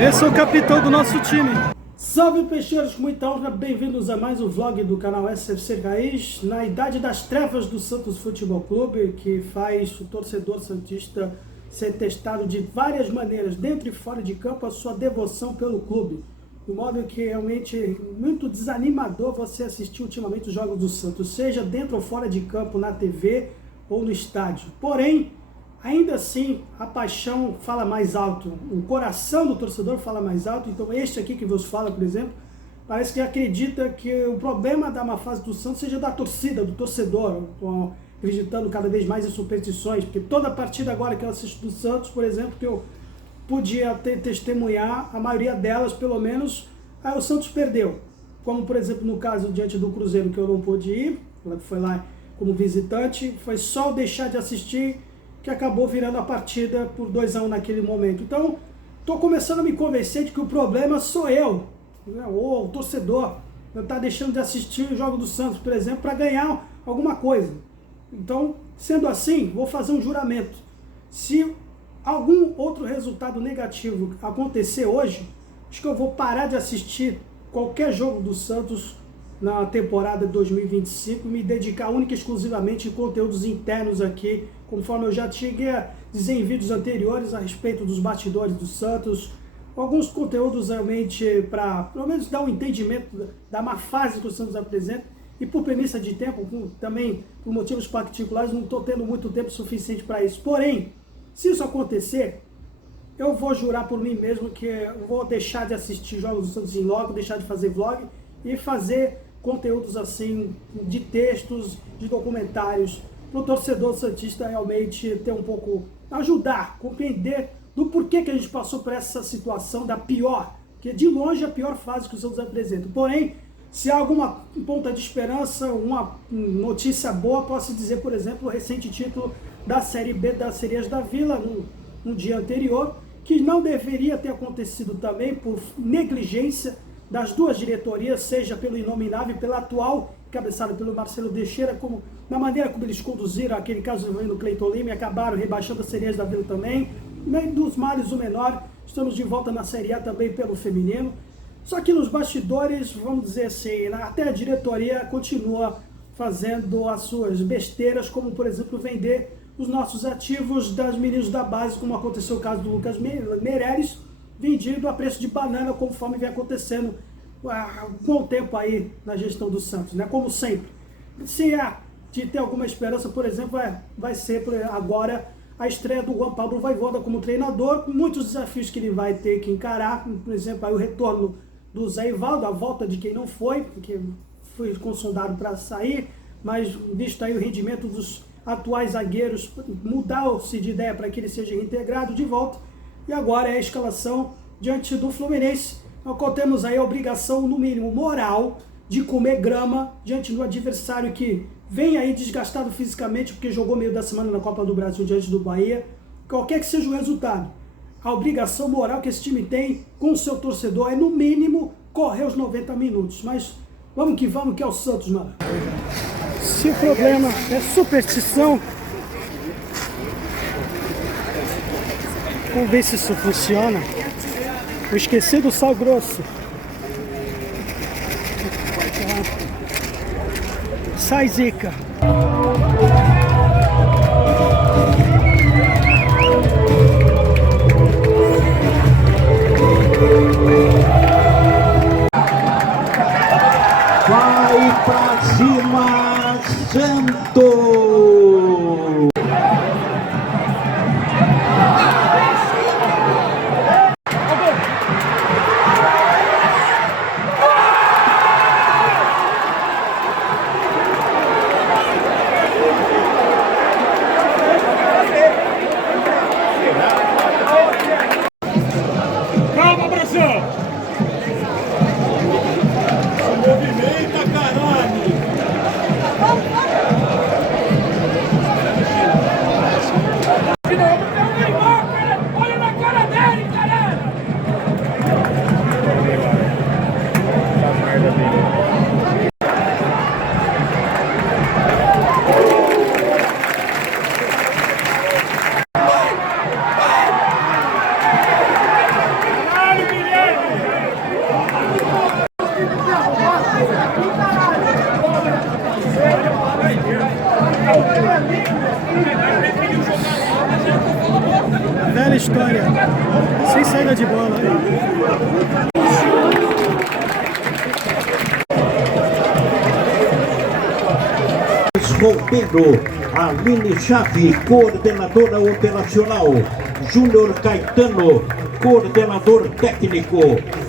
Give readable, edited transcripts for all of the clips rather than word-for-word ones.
Esse é o capitão do nosso time. Salve peixeiros, com muita honra, bem-vindos a mais um vlog do canal SFC Raiz, na idade das trevas do Santos Futebol Clube, que faz o torcedor santista ser testado de várias maneiras, dentro e fora de campo, a sua devoção pelo clube. De modo que realmente é muito desanimador você assistir ultimamente os jogos do Santos, seja dentro ou fora de campo, na TV ou no estádio. Porém, ainda assim, a paixão fala mais alto, o coração do torcedor fala mais alto. Então este aqui que vos fala, por exemplo, parece que acredita que o problema da má fase do Santos seja da torcida, do torcedor, acreditando cada vez mais em superstições, porque toda partida agora que eu assisto do Santos, por exemplo, que eu podia testemunhar, a maioria delas, pelo menos, o Santos perdeu. Como, por exemplo, no caso diante do Cruzeiro, que eu não pude ir, foi lá como visitante, foi só deixar de assistir que acabou virando a partida por 2-1 naquele momento. Então, estou começando a me convencer de que o problema sou eu, né, ou o torcedor, eu estar deixando de assistir o jogo do Santos, por exemplo, para ganhar alguma coisa. Então, sendo assim, vou fazer um juramento. Se algum outro resultado negativo acontecer hoje, acho que eu vou parar de assistir qualquer jogo do Santos na temporada 2025 e me dedicar única e exclusivamente em conteúdos internos aqui, conforme eu já cheguei a dizer em vídeos anteriores a respeito dos bastidores do Santos, alguns conteúdos realmente para, pelo menos, dar um entendimento da má fase que o Santos apresenta. E por premissa de tempo, também por motivos particulares, não estou tendo muito tempo suficiente para isso. Porém, se isso acontecer, eu vou jurar por mim mesmo que eu vou deixar de assistir jogos do Santos em loco, deixar de fazer vlog e fazer conteúdos assim, de textos, de documentários, para o torcedor santista realmente ter um pouco, ajudar, compreender do porquê que a gente passou por essa situação da pior, que é de longe a pior fase que o Santos apresenta. Porém, se há alguma ponta de esperança, uma notícia boa, posso dizer, por exemplo, o recente título da Série B das Sereias da Vila, no dia anterior, que não deveria ter acontecido também por negligência das duas diretorias, seja pelo inominável e pela atual, cabeçada pelo Marcelo Teixeira, como na maneira como eles conduziram aquele caso envolvendo o Cleiton Lima e acabaram rebaixando as Sereias da Vila também. Nem dos males o menor, estamos de volta na Série A também pelo feminino. Só que nos bastidores, vamos dizer assim, até a diretoria continua fazendo as suas besteiras, como por exemplo vender os nossos ativos das meninos da base, como aconteceu o caso do Lucas Meireles, vendido a preço de banana, conforme vem acontecendo há um bom tempo aí na gestão do Santos, né? Como sempre. Se há de ter alguma esperança, por exemplo, vai ser agora a estreia do Juan Pablo Vaivoda como treinador, com muitos desafios que ele vai ter que encarar, por exemplo, aí o retorno do Zé Ivaldo, a volta de quem não foi, porque foi consondado para sair, mas visto aí o rendimento dos atuais zagueiros, mudar-se de ideia para que ele seja reintegrado de volta, e agora é a escalação diante do Fluminense, no qual temos aí a obrigação, no mínimo moral, de comer grama diante do adversário que vem aí desgastado fisicamente, porque jogou meio da semana na Copa do Brasil diante do Bahia. Qualquer que seja o resultado, a obrigação moral que esse time tem com o seu torcedor é, no mínimo, correr os 90 minutos. Mas vamos, que é o Santos, mano. Se o problema é superstição, vamos ver se isso funciona. Vou esquecer do sal grosso. Sai, zica. Vai pra cima, Santos! aquela história, sem saída de bola. Romero, Aline Chave, coordenadora operacional, Júnior Caetano, coordenador técnico,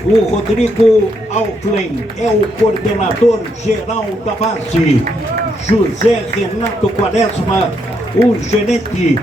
o Rodrigo Alflen é o coordenador geral da base, José Renato Quaresma, o gerente.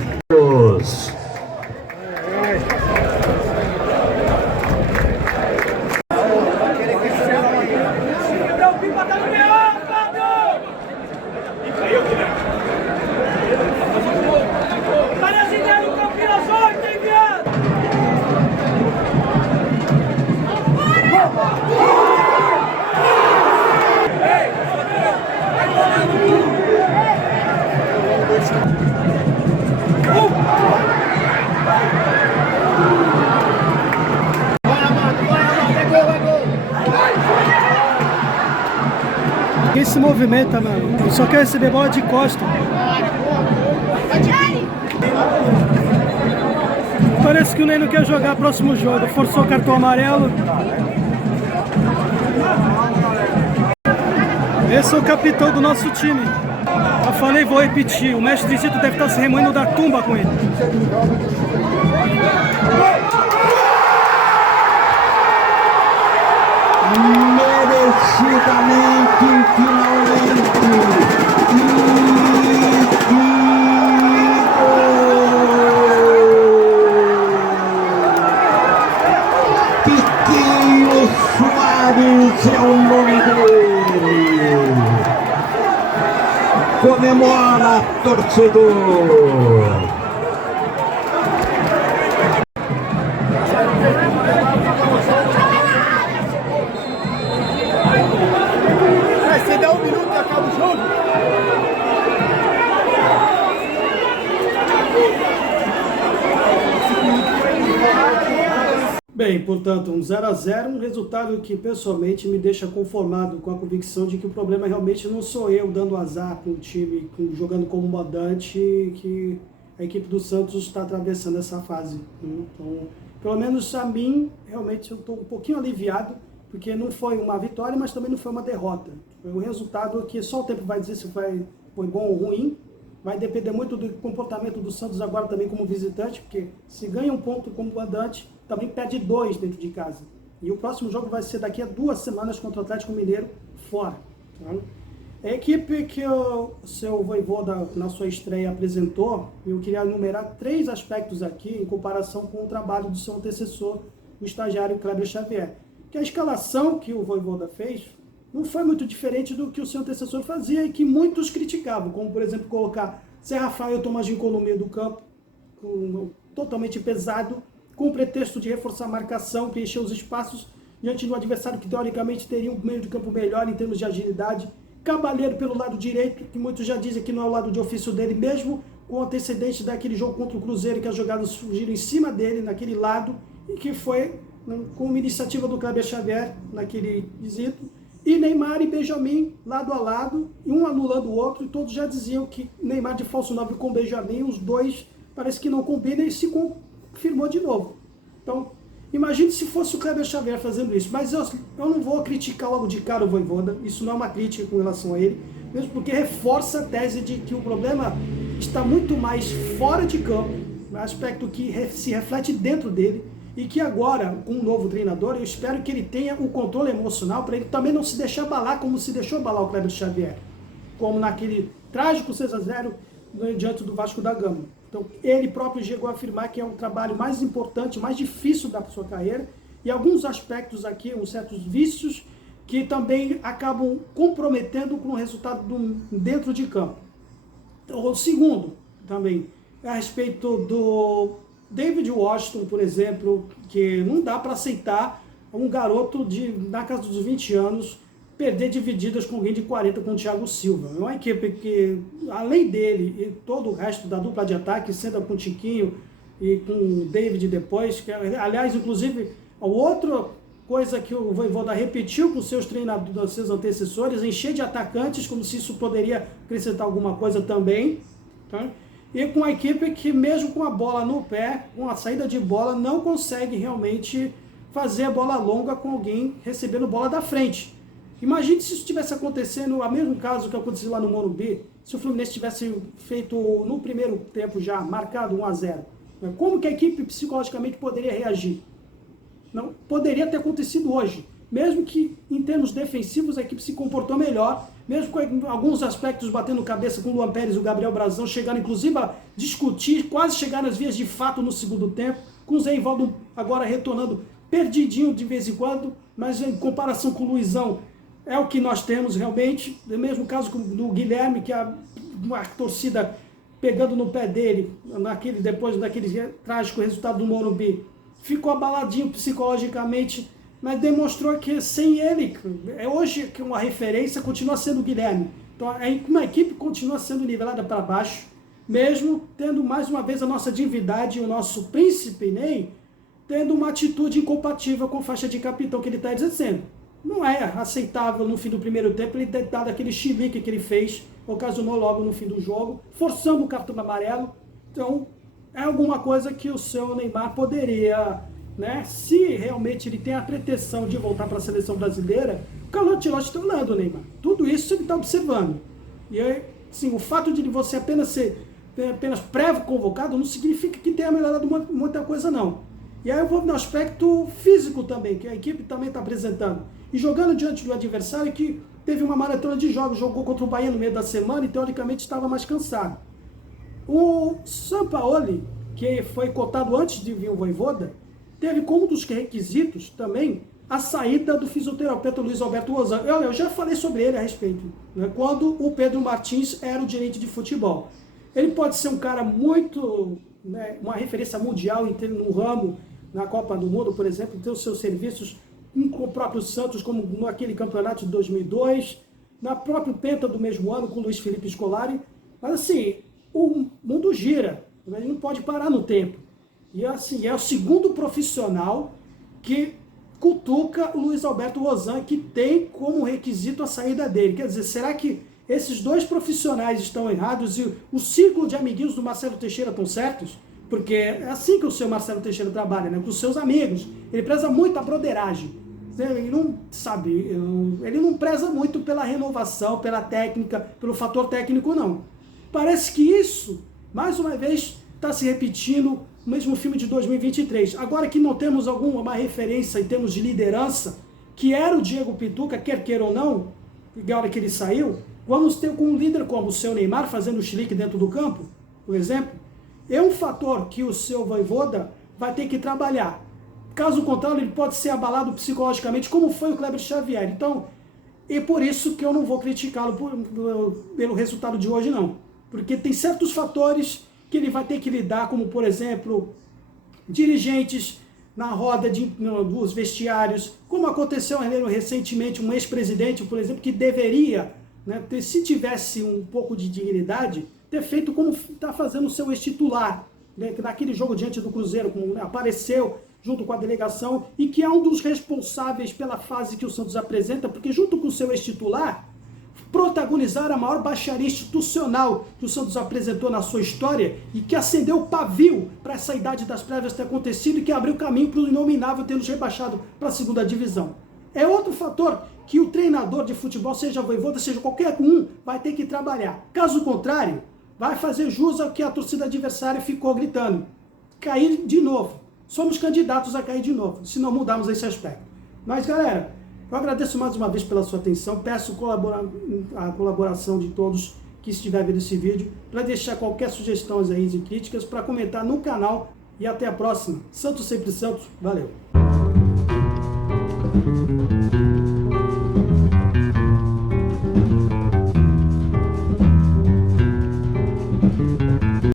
Ninguém se movimenta, mano. Só quer receber bola de costa. Parece que o Ney não quer jogar próximo jogo. Forçou o cartão amarelo. Esse é o capitão do nosso time. Eu falei, vou repetir. O mestre Zito deve estar se remoendo da tumba com ele. Merecidamente, finalmente, Tiquinho Soares é o nome dele. Comemora, torcedor. Se der 1 minuto, acaba o jogo. Bem, portanto, um 0-0, um resultado que pessoalmente me deixa conformado com a convicção de que o problema realmente não sou eu dando azar com o time, jogando como mandante, que a equipe do Santos está atravessando essa fase. Então, pelo menos a mim, realmente eu estou um pouquinho aliviado, porque não foi uma vitória, mas também não foi uma derrota. Foi um resultado que só o tempo vai dizer se foi bom ou ruim. Vai depender muito do comportamento do Santos agora também como visitante, porque se ganha um ponto como mandante, também perde 2 dentro de casa. E o próximo jogo vai ser daqui a 2 semanas contra o Atlético Mineiro, fora. Tá? A equipe que o seu Vojvoda, na sua estreia, apresentou, eu queria enumerar 3 aspectos aqui em comparação com o trabalho do seu antecessor, o estagiário Kleber Xavier. Que a escalação que o Vojvoda fez não foi muito diferente do que o seu antecessor fazia e que muitos criticavam, como, por exemplo, colocar Zé Rafael e Tomás Gincon no meio do campo, totalmente pesado, com o pretexto de reforçar a marcação, preencher os espaços diante do adversário que, teoricamente, teria um meio de campo melhor em termos de agilidade. Cabalheiro pelo lado direito, que muitos já dizem que não é o lado de ofício dele, mesmo com o antecedente daquele jogo contra o Cruzeiro, que as jogadas surgiram em cima dele, naquele lado, e que foi com uma iniciativa do Kleber Xavier, naquele quesito. E Neymar e Benjamin, lado a lado, um anulando o outro, e todos já diziam que Neymar de falso 9 com Benjamin, os dois parece que não combinam, e se confirmou de novo. Então, imagine se fosse o Kleber Xavier fazendo isso, mas eu não vou criticar logo de cara o Vojvoda, isso não é uma crítica com relação a ele, mesmo porque reforça a tese de que o problema está muito mais fora de campo, um aspecto que se reflete dentro dele, e que agora, com um novo treinador, eu espero que ele tenha o controle emocional para ele também não se deixar abalar como se deixou abalar o Kleber Xavier, como naquele trágico 6-0 diante do Vasco da Gama. Então, ele próprio chegou a afirmar que é um trabalho mais importante, mais difícil da sua carreira, e alguns aspectos aqui, uns certos vícios, que também acabam comprometendo com o resultado dentro de campo. Então, o segundo, também, a respeito do David Washington, por exemplo, que não dá para aceitar um garoto na casa dos 20 anos perder divididas com alguém de 40, com o Thiago Silva. É uma equipe que, além dele e todo o resto da dupla de ataque, sendo com o Tiquinho e com o David depois, que, aliás, inclusive, a outra coisa que o Vojvoda repetiu com seus treinadores, seus antecessores, encher de atacantes, como se isso poderia acrescentar alguma coisa também, tá? e com a equipe que mesmo com a bola no pé, com a saída de bola, não consegue realmente fazer a bola longa com alguém recebendo bola da frente. Imagine se isso estivesse acontecendo, o mesmo caso que aconteceu lá no Morumbi, se o Fluminense tivesse feito no primeiro tempo já, marcado 1-0. Como que a equipe psicologicamente poderia reagir? Não poderia ter acontecido hoje. Mesmo que em termos defensivos a equipe se comportou melhor, mesmo com alguns aspectos batendo cabeça com o Luan Pérez e o Gabriel Brazão, chegando inclusive a discutir, quase chegar nas vias de fato no segundo tempo, com o Zé Ivaldo agora retornando perdidinho de vez em quando, mas em comparação com o Luizão, é o que nós temos realmente. No mesmo caso do Guilherme, que a torcida pegando no pé dele, depois daquele trágico resultado do Morumbi, ficou abaladinho psicologicamente, mas demonstrou que sem ele, hoje que uma referência continua sendo o Guilherme. Então uma equipe continua sendo nivelada para baixo, mesmo tendo mais uma vez a nossa divindade, o nosso príncipe Ney, tendo uma atitude incompatível com faixa de capitão que ele está exercendo. Não é aceitável no fim do primeiro tempo ele ter dado aquele chilique que ele fez, ocasionou logo no fim do jogo, forçando o cartão amarelo. Então, é alguma coisa que o seu Neymar poderia, né, se realmente ele tem a pretensão de voltar para a seleção brasileira, o Carlo Ancelotti está olhando o Neymar. Tudo isso ele está observando. E assim, o fato de você apenas ser pré-convocado não significa que tenha melhorado muita coisa, não. E aí eu vou no aspecto físico também, que a equipe também está apresentando. E jogando diante do adversário que teve uma maratona de jogos, jogou contra o Bahia no meio da semana e teoricamente estava mais cansado. O Sampaoli, que foi cotado antes de vir o Vojvoda, teve como um dos requisitos também a saída do fisioterapeuta Luiz Alberto Rozan. Eu já falei sobre ele a respeito, né, quando o Pedro Martins era o gerente de futebol. Ele pode ser um cara muito, né, uma referência mundial no ramo, na Copa do Mundo, por exemplo, ter os seus serviços com o próprio Santos, como naquele campeonato de 2002, na própria Penta do mesmo ano, com o Luiz Felipe Scolari. Mas assim, o mundo gira, ele não pode parar no tempo. E assim, é o segundo profissional que cutuca o Luiz Alberto Rozan, que tem como requisito a saída dele. Quer dizer, será que esses dois profissionais estão errados e o círculo de amiguinhos do Marcelo Teixeira estão certos? Porque é assim que o seu Marcelo Teixeira trabalha, né? Com os seus amigos. Ele preza muito a broderagem. Ele não, sabe, ele não preza muito pela renovação, pela técnica, pelo fator técnico, não. Parece que isso, mais uma vez, está se repetindo no mesmo filme de 2023. Agora que não temos alguma referência em termos de liderança, que era o Diego Pituca, quer queira ou não, na hora que ele saiu, vamos ter com um líder como o seu Neymar fazendo o chilique dentro do campo, por exemplo. É um fator que o seu Vojvoda vai ter que trabalhar. Caso contrário, ele pode ser abalado psicologicamente, como foi o Kleber Xavier. Então, é por isso que eu não vou criticá-lo pelo resultado de hoje, não. Porque tem certos fatores que ele vai ter que lidar, como, por exemplo, dirigentes na roda dos vestiários, como aconteceu recentemente, um ex-presidente, por exemplo, que deveria, né, se tivesse um pouco de dignidade, ter feito como está fazendo o seu ex-titular, né, naquele jogo diante do Cruzeiro, como apareceu junto com a delegação, e que é um dos responsáveis pela fase que o Santos apresenta, porque junto com o seu ex-titular, protagonizaram a maior baixaria institucional que o Santos apresentou na sua história e que acendeu o pavio para essa idade das prévias ter acontecido e que abriu caminho para o inominável ter nos rebaixado para a segunda divisão. É outro fator que o treinador de futebol, seja Vojvoda, seja qualquer um, vai ter que trabalhar. Caso contrário, vai fazer jus ao que a torcida adversária ficou gritando. Cair de novo. Somos candidatos a cair de novo, se não mudarmos esse aspecto. Mas, galera, eu agradeço mais uma vez pela sua atenção, peço a colaboração de todos que estiver vendo esse vídeo, para deixar qualquer sugestão aí e críticas, para comentar no canal, e até a próxima. Santos sempre Santos, valeu!